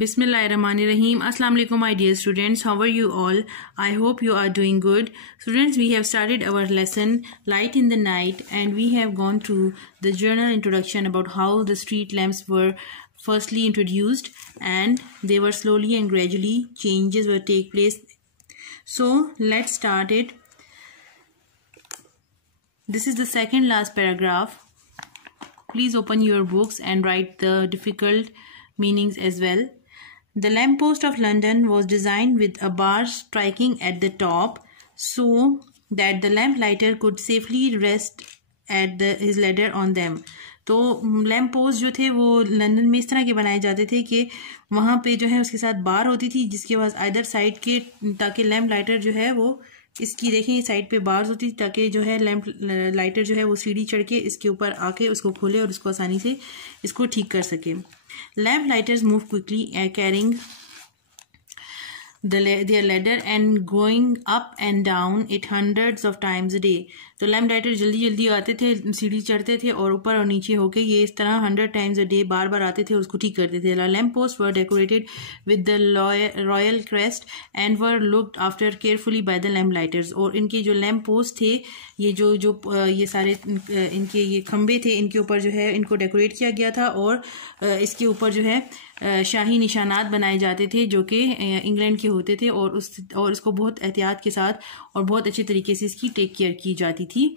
Bismillahirrahmanirrahim. Assalamu alaikum, my dear students. How are you all? I hope you are doing good. Students, we have started our lesson Light in the Night, and we have gone through the general introduction about how the street lamps were firstly introduced, and they were slowly and gradually changes will take place. So let's start it. This is the second last paragraph. Please open your books and write the difficult meanings as well. The lamppost of London was designed with a bar striking at the top so that the lamplighter could safely rest at his ladder on them. तो lamp post जो थे वो London में इस तरह के बनाए जाते थे कि वहाँ पे जो है उसके साथ बार होती थी जिसके पास आइदर साइड के, ताकि लैम्प लाइटर जो है वो इसकी देखें साइड पे बार्स होती थी ताकि जो है लैम्प लाइटर जो है वो सीढ़ी चढ़ के इसके ऊपर आके उसको खोले और उसको आसानी से इसको ठीक कर सके. Lamp lighters move quickly carrying their ladder and going up and down it hundreds of times a day. तो लैम्प लाइटर जल्दी जल्दी आते थे, सीढ़ी चढ़ते थे और ऊपर और नीचे होके ये इस तरह 100 times a day बार बार आते थे और उसको ठीक करते थे. Lamp post were decorated with the royal crest and were looked after carefully by the lamp lighters. और इनके जो लैम्प पोस्ट थे ये सारे इनके ये खंबे थे, इनके ऊपर जो है इनको डेकोरेट किया गया था और इसके ऊपर जो है शाही निशानात बनाए जाते थे जो कि इंग्लैंड के होते थे और इसको बहुत एहतियात के साथ और बहुत अच्छे तरीके से इसकी टेक केयर की जाती थी.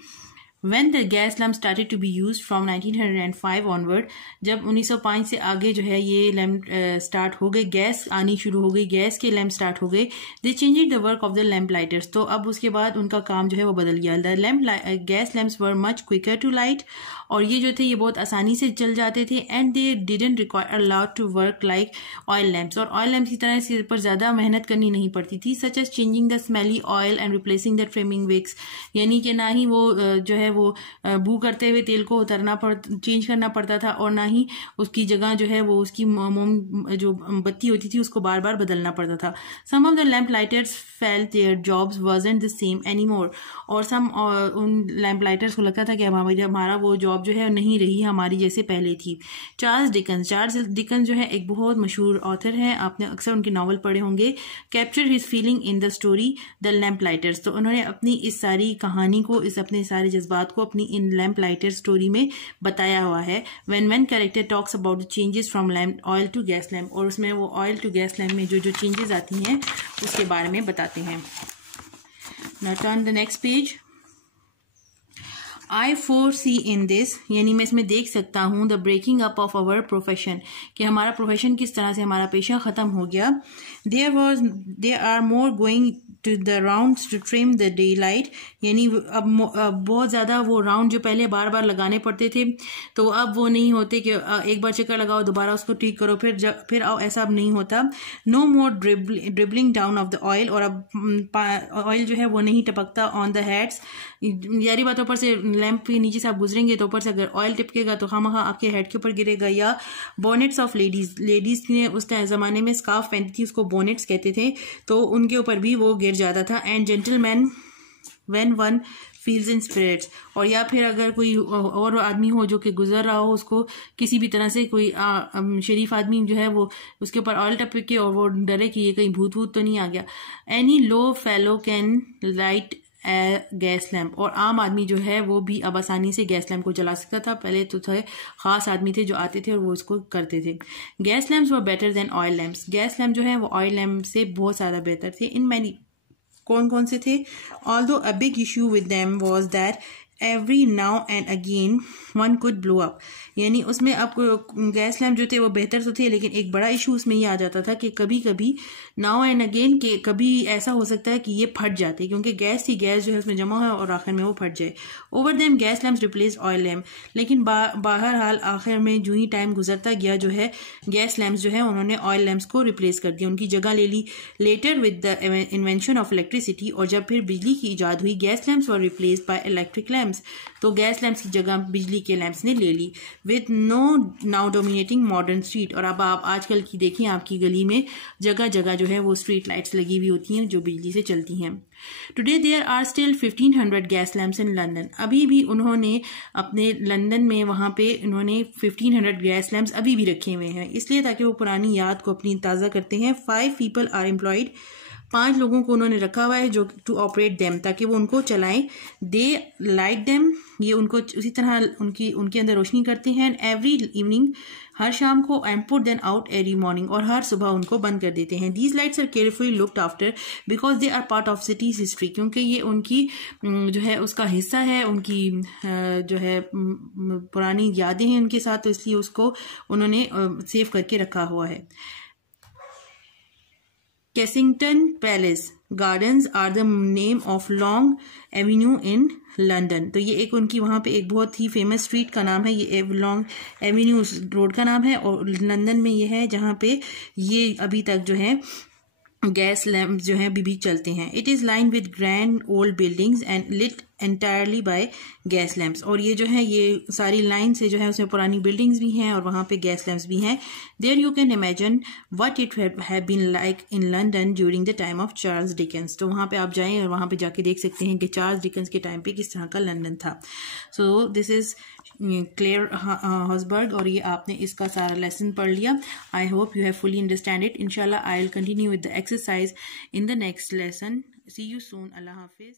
When the gas lamp started to be used from 1905 onward, जब 1905 से आगे जो है ये लैम्प स्टार्ट हो गए, गैस आनी शुरू हो गई, गैस के लैम्प स्टार्ट हो गए. They changed the work of the lamp lighters. तो अब उसके बाद उनका काम जो है वो बदल गया. The gas lamps were much quicker to light. और ये जो थे ये बहुत आसानी से चल जाते थे. And they didn't require a lot to work like oil lamps. और oil lamps की तरह इसके ऊपर ज़्यादा मेहनत करनी नहीं पड़ती थी. Such as changing the smelly oil and replacing the trimming wicks. यानी कि ना ही वो जो है वो बू करते हुए तेल को चेंज करना पड़ता था और ना ही उसकी जगह जो है वो उसकी मोम जो बत्ती होती थी उसको बार बार बदलना पड़ता था. Some of the lamp lighters felt their jobs wasn't the same anymore. और उन लैम्प लाइटर्स को लगता था कि हमारा वो जॉब जो है नहीं रही हमारी जैसे पहले थी. चार्ल्स डिकन्स जो है एक बहुत मशहूर ऑथर हैं, आपने अक्सर उनके नावल पढ़े होंगे. Capture his feeling in the story the lamp lighters. तो उन्होंने अपनी इस सारी कहानी को, अपने सारे जज्बात को अपनी इन लैम्प लाइटर स्टोरी में बताया हुआ है. when character talks about the changes from lamp oil to gas lamp. और उसमें वो ऑयल टू गैस लैम्प में जो चेंजेस आती हैं उसके बारे में बताते हैं. Now turn the next page. I foresee in this, यानी मैं इसमें देख सकता हूँ, the breaking up of our profession, कि हमारा प्रोफेशन किस तरह से हमारा पेशा ख़त्म हो गया. There are more going to the rounds to trim the daylight. यानी अब बहुत ज़्यादा वो राउंड जो पहले बार बार लगाने पड़ते थे तो अब वो नहीं होते कि एक बार चक्कर लगाओ दोबारा उसको ठीक करो फिर आओ, ऐसा अब नहीं होता. No more dribbling down of the oil. और अब ऑयल जो है वो नहीं टपकता on the heads. यारी बातों पर से लैंप के नीचे से आप गुजरेंगे तो ऊपर से अगर ऑयल टिपकेगा तो खामखा आपके हेड के ऊपर गिरेगा. या बोनेट्स ऑफ लेडीज ने उस ज़माने में स्कार्फ पहनती थी, उसको बोनेट्स कहते थे, तो उनके ऊपर भी वो गिर जाता था. And gentleman when one feels in spirits. और या फिर अगर कोई और आदमी हो जो कि गुजर रहा हो, उसको किसी भी तरह से कोई शरीफ आदमी जो है वो उसके ऊपर ऑयल टपके और वो डरे कि ये कहीं भूत तो नहीं आ गया. Any low fellow can light gas lamp. और आम आदमी जो है वो भी अब आसानी से गैस लैम्प को जला सकता था. पहले तो थे खास आदमी थे जो आते थे और वो इसको करते थे. Gas lamps were better than oil lamps. Gas lamp जो है वो ऑयल लैम्प से बहुत ज़्यादा बेहतर थे. इन मैनी कौन से थे? Although a big issue with them was that every now and again one could blow up. यानी उसमें अब गैस लैम्प जो थे वो बेहतर तो थे, लेकिन एक बड़ा इशू उसमें ये आ जाता था कि कभी कभी नाउ एंड अगेन के कभी ऐसा हो सकता है कि ये फट जाते, क्योंकि गैस जो है उसमें जमा है और आखिर में वो फट जाए. Over them gas lamps replace oil lamp. लेकिन बहरहाल आखिर में जो ही टाइम गुजरता गया जो है गैस लैम्प्स जो है उन्होंने ऑयल लैम्प्स को रिप्लेस कर दिया, उनकी जगह ले ली. Later with the invention of electricity. और जब फिर बिजली की ईजाद हुई gas lamps were replaced by electric lamp. Lamps, तो गैस लैम्प्स की जगह बिजली के लैम्प्स ने ले ली। With no now dominating modern street, और अब आप आजकल की देखिए आपकी गली में जगह जगह जो है वो स्ट्रीट लाइट्स लगी हुई होती हैं जो बिजली से चलती हैं। Today there are still 1500 gas lamps in London, अभी भी उन्होंने अपने लंदन में वहाँ पे उन्होंने 1500 गैस लैम्प्स अभी भी रखे हुए हैं, इसलिए ताकि वो पुरानी याद को अपनी ताज़ा करते हैं। 5 people आर एम्प्लॉयड, 5 लोगों को उन्होंने रखा हुआ है जो टू ऑपरेट देम, ताकि वो उनको चलाएं। दे लाइट देम, ये उनको उसी तरह उनके अंदर रोशनी करते हैं। एवरी इवनिंग, हर शाम को। And put then out every morning, और हर सुबह उनको बंद कर देते हैं। These lights are carefully looked after because they are part of city's history, क्योंकि ये उनकी जो है उसका हिस्सा है, उनकी जो है पुरानी यादें हैं उनके साथ, तो इसलिए उसको उन्होंने सेव करके रखा हुआ है। Kensington Palace Gardens are the name of long avenue in London, तो ये एक उनकी वहाँ पे एक बहुत ही फेमस स्ट्रीट का नाम है, ये लॉन्ग एवेन्यू रोड का नाम है, और लंदन में ये है जहाँ पे ये अभी तक जो है गैस लैम्प जो है अभी भी चलते हैं। It is line with grand old buildings and lit entirely by gas lamps, और ये जो है ये सारी लाइन से जो है उसमें पुरानी बिल्डिंग्स भी हैं और वहाँ पे गैस लैम्प्स भी हैं। There you can imagine what it have been like in London during the time of Charles Dickens, तो वहाँ पे आप जाएं और वहाँ पे जाके देख सकते हैं कि चार्ल्स डिकेंस के टाइम पे किस तरह का लंदन था। So this is Claire Hausberg, और ये आपने इसका सारा लेसन पढ़ लिया। I hope you have fully understand it. इंशाल्लाह I will continue with the exercise in the next lesson. See you soon. अल्लाह हाफिज।